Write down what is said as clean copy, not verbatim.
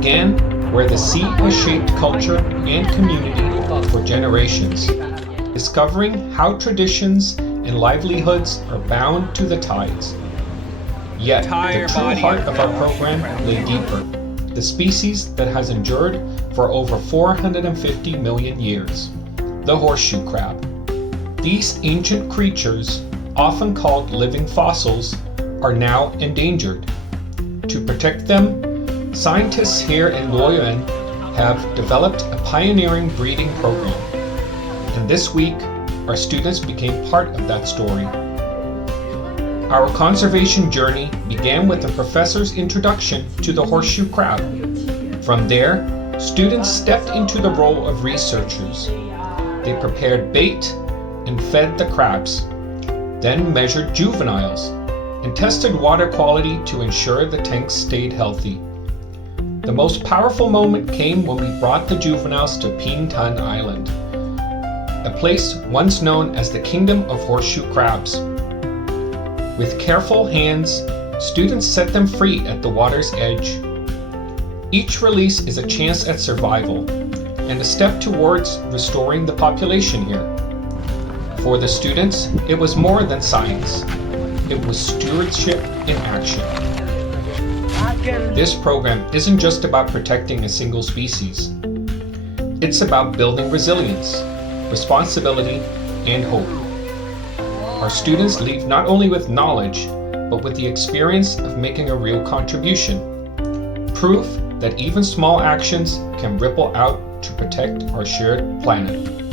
began where the sea has shaped culture and community for generations, discovering how traditions and livelihoods are bound to the tides. Yet, the true heart of our program lay deeper, the species that has endured for over 450 million years, the horseshoe crab. These ancient creatures, often called living fossils, are now endangered. To protect them, scientists here in Luoyuan have developed a pioneering breeding program. And this week, our students became part of that story. Our conservation journey began with the professor's introduction to the horseshoe crab. From there, students stepped into the role of researchers. They prepared bait and fed the crabs, then measured juveniles and tested water quality to ensure the tanks stayed healthy. The most powerful moment came when we brought the juveniles to Pintan Island, a place once known as the Kingdom of Horseshoe Crabs. With careful hands, students set them free at the water's edge. Each release is a chance at survival and a step towards restoring the population here. For the students, it was more than science. It was stewardship in action. This program isn't just about protecting a single species. It's about building resilience, responsibility, and hope. Our students leave not only with knowledge, but with the experience of making a real contribution. Proof that even small actions can ripple out to protect our shared planet.